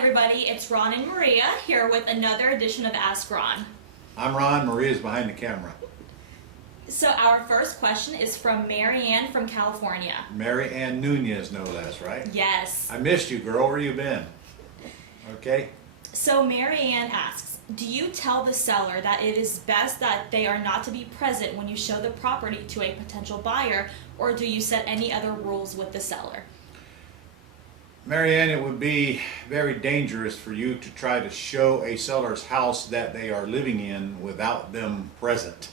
everybody, it's Ron and Maria here with another edition of Ask Ron. I'm Ron, Maria's behind the camera. So our first question is from Mary Ann from California. Mary Ann Nunez, no less, right? Yes. I missed you, girl. Where you been? Okay. So Mary Ann asks, do you tell the seller that it is best that they are not to be present when you show the property to a potential buyer, or do you set any other rules with the seller? Mary Ann, it would be very dangerous for you to try to show a seller's house that they are living in without them present.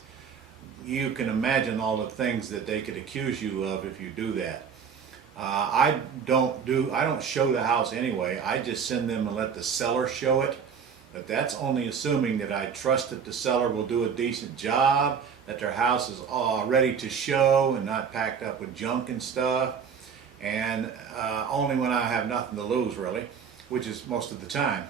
You can imagine all the things that they could accuse you of if you do that. I don't show the house anyway. I just send them and let the seller show it. But that's only assuming that I trust that the seller will do a decent job, that their house is all ready to show and not packed up with junk and stuff. And only when I have nothing to lose, really, which is most of the time.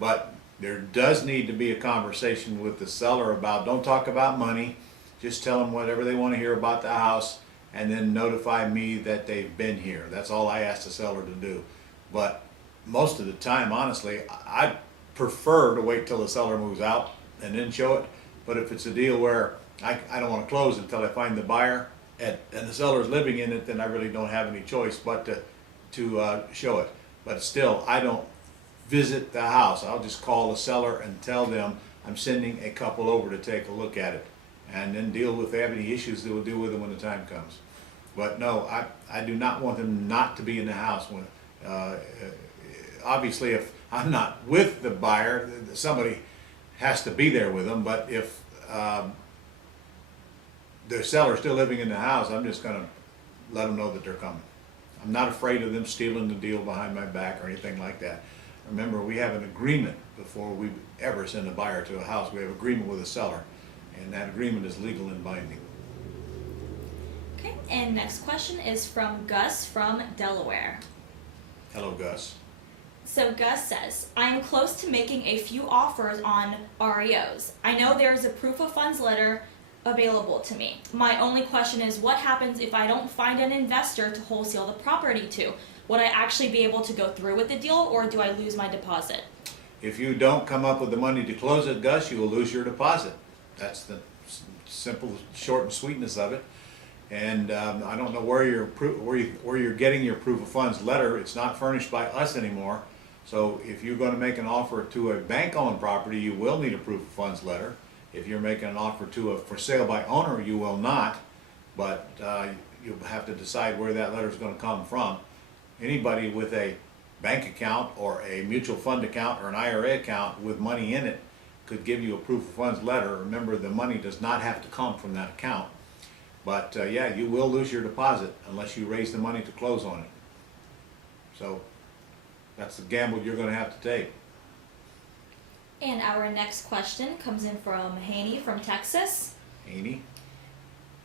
But there does need to be a conversation with the seller about, don't talk about money, just tell them whatever they want to hear about the house, and then notify me that they've been here. That's all I ask the seller to do. But most of the time, honestly, I prefer to wait till the seller moves out and then show it. But if it's a deal where I don't want to close until I find the buyer and the seller is living in it, then I really don't have any choice but to show it. But still, I don't visit the house. I'll just call the seller and tell them I'm sending a couple over to take a look at it, and then deal with if they have any issues, they will deal with them when the time comes. But no, I do not want them not to be in the house. When obviously, if I'm not with the buyer, somebody has to be there with them. But if the seller's still living in the house, I'm just going to let them know that they're coming. I'm not afraid of them stealing the deal behind my back or anything like that. Remember, we have an agreement before we ever send a buyer to a house. We have an agreement with the seller, and that agreement is legal and binding. Okay, and next question is from Gus from Delaware. Hello, Gus. So Gus says, I am close to making a few offers on REOs. I know there is a proof of funds letter available to me. My only question is, what happens if I don't find an investor to wholesale the property to? Would I actually be able to go through with the deal, or do I lose my deposit? If you don't come up with the money to close it, Gus, you will lose your deposit. That's the simple, short and sweetness of it. And I don't know where you're getting your proof of funds letter. It's not furnished by us anymore. So if you're going to make an offer to a bank-owned property, you will need a proof of funds letter. If you're making an offer to a for sale by owner, you will not. But you'll have to decide where that letter is going to come from. Anybody with a bank account or a mutual fund account or an IRA account with money in it could give you a proof of funds letter. Remember, the money does not have to come from that account. But yeah, you will lose your deposit unless you raise the money to close on it. So that's the gamble you're going to have to take. And our next question comes in from Hani from Texas. Hani?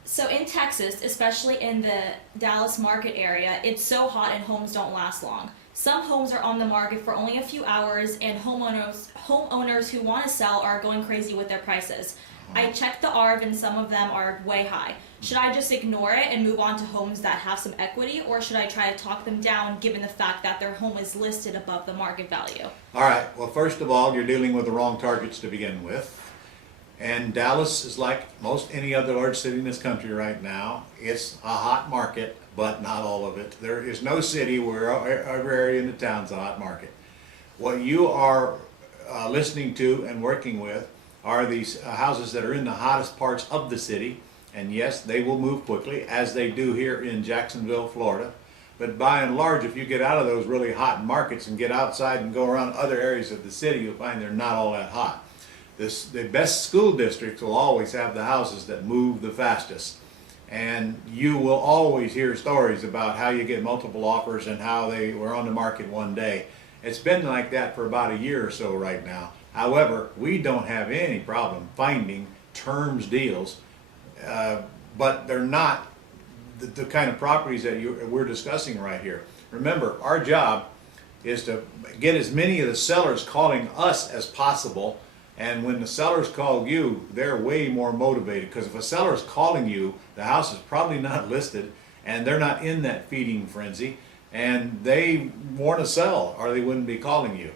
So in Texas, especially in the Dallas market area, it's so hot and homes don't last long. Some homes are on the market for only a few hours, and homeowners who want to sell are going crazy with their prices. I checked the ARV and some of them are way high. Should I just ignore it and move on to homes that have some equity, or should I try to talk them down given the fact that their home is listed above the market value? All right, well, first of all, you're dealing with the wrong targets to begin with. And Dallas is like most any other large city in this country right now. It's a hot market, but not all of it. There is no city where every area in the town's a hot market. What you are listening to and working with are these houses that are in the hottest parts of the city. And yes, they will move quickly, as they do here in Jacksonville, Florida. But by and large, if you get out of those really hot markets and get outside and go around other areas of the city, you'll find they're not all that hot. The best school districts will always have the houses that move the fastest. And you will always hear stories about how you get multiple offers and how they were on the market one day. It's been like that for about a year or so right now. However, we don't have any problem finding terms deals, but they're not the kind of properties that we're discussing right here. Remember, our job is to get as many of the sellers calling us as possible. And when the sellers call you, they're way more motivated, because if a seller's calling you, the house is probably not listed and they're not in that feeding frenzy and they want to sell, or they wouldn't be calling you.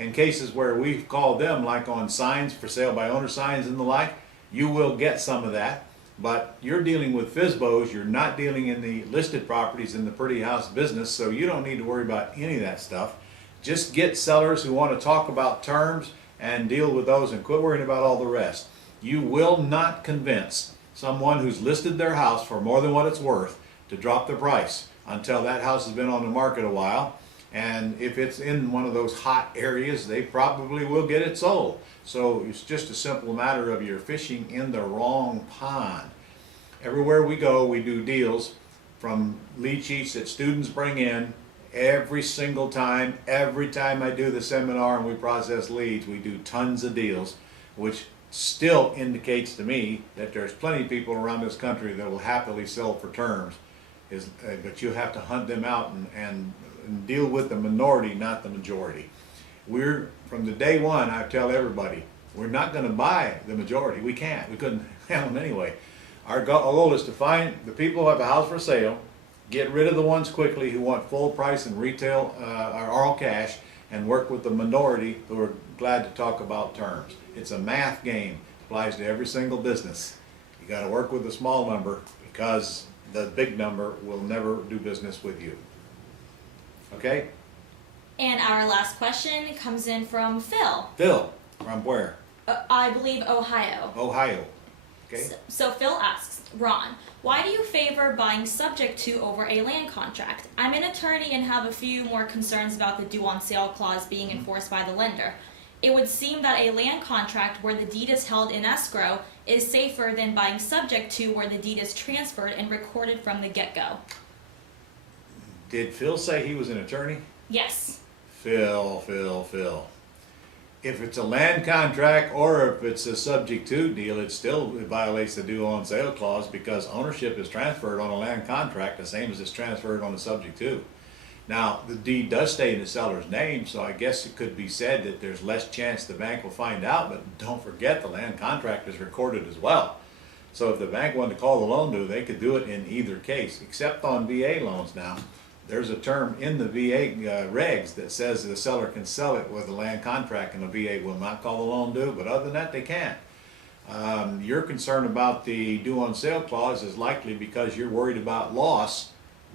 in cases where we've called them, like on signs, for sale by owner signs and the like, you will get some of that. But you're dealing with FSBOs, you're not dealing in the listed properties in the pretty house business, so you don't need to worry about any of that stuff. Just get sellers who want to talk about terms and deal with those and quit worrying about all the rest. You will not convince someone who's listed their house for more than what it's worth to drop the price until that house has been on the market a while. And if it's in one of those hot areas, they probably will get it sold. So it's just a simple matter of you're fishing in the wrong pond. Everywhere we go, we do deals from lead sheets that students bring in every single time. Every time I do the seminar and we process leads, we do tons of deals, which still indicates to me that there's plenty of people around this country that will happily sell for terms. But you have to hunt them out and deal with the minority, not the majority. From the day one, I tell everybody, we're not going to buy the majority. We can't. We couldn't handle them anyway. Our goal is to find the people who have a house for sale, get rid of the ones quickly who want full price and retail or all cash, and work with the minority who are glad to talk about terms. It's a math game. Applies to every single business. You got to work with the small number because the big number will never do business with you. Okay? And our last question comes in from Phil. Phil, from where? I believe Ohio. Ohio. Okay. So Phil asks, Ron, why do you favor buying subject to over a land contract? I'm an attorney and have a few more concerns about the due on sale clause being enforced by the lender. It would seem that a land contract where the deed is held in escrow is safer than buying subject to where the deed is transferred and recorded from the get-go. Did Phil say he was an attorney? Yes. Phil. If it's a land contract or if it's a subject to deal, it violates the due on sale clause because ownership is transferred on a land contract the same as it's transferred on a subject to. Now, the deed does stay in the seller's name, so I guess it could be said that there's less chance the bank will find out, but don't forget the land contract is recorded as well. So if the bank wanted to call the loan due, they could do it in either case, except on VA loans now. There's a term in the VA regs that says the seller can sell it with a land contract and the VA will not call the loan due, but other than that, they can. Your concern about the due on sale clause is likely because you're worried about loss.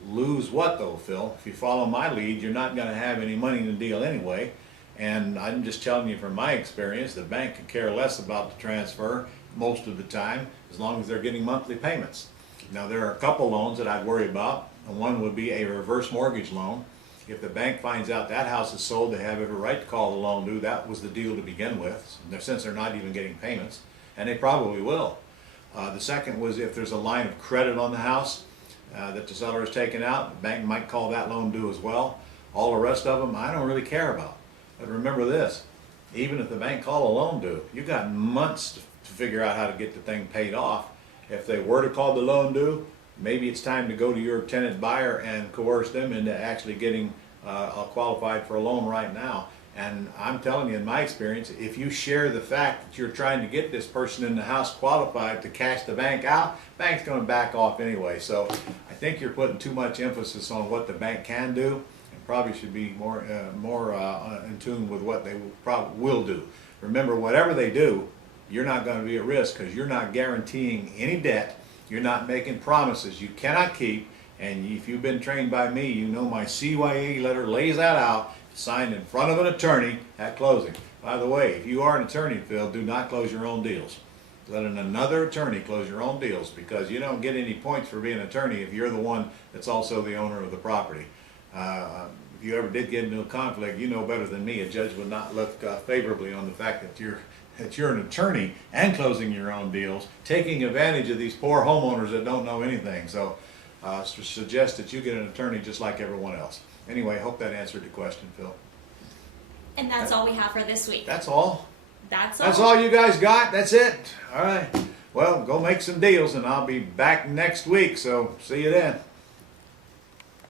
Lose what though, Phil? If you follow my lead, you're not going to have any money in the deal anyway. And I'm just telling you from my experience, the bank could care less about the transfer most of the time as long as they're getting monthly payments. Now there are a couple loans that I'd worry about. One would be a reverse mortgage loan. If the bank finds out that house is sold, they have every right to call the loan due. That was the deal to begin with, since they're not even getting payments, and they probably will. The second was if there's a line of credit on the house that the seller has taken out, the bank might call that loan due as well. All the rest of them I don't really care about. But remember this, even if the bank call a loan due, you've got months to figure out how to get the thing paid off. If they were to call the loan due, maybe it's time to go to your tenant buyer and coerce them into actually getting qualified for a loan right now. And I'm telling you, in my experience, if you share the fact that you're trying to get this person in the house qualified to cash the bank out, bank's going to back off anyway. So I think you're putting too much emphasis on what the bank can do, and probably should be more in tune with what they probably will do. Remember, whatever they do, you're not going to be at risk because you're not guaranteeing any debt. You're not making promises you cannot keep. And if you've been trained by me, you know my CYA letter lays that out, signed in front of an attorney at closing. By the way, if you are an attorney, Phil, do not close your own deals. Let another attorney close your own deals because you don't get any points for being an attorney if you're the one that's also the owner of the property. If you ever did get into a conflict, you know better than me. A judge would not look favorably on the fact that you're an attorney and closing your own deals, taking advantage of these poor homeowners that don't know anything. So suggest that you get an attorney just like everyone else. Anyway, I hope that answered the question, Phil. And that's all we have for this week. That's all? That's all. That's all you guys got? That's it? All right. Well, go make some deals and I'll be back next week, so see you then.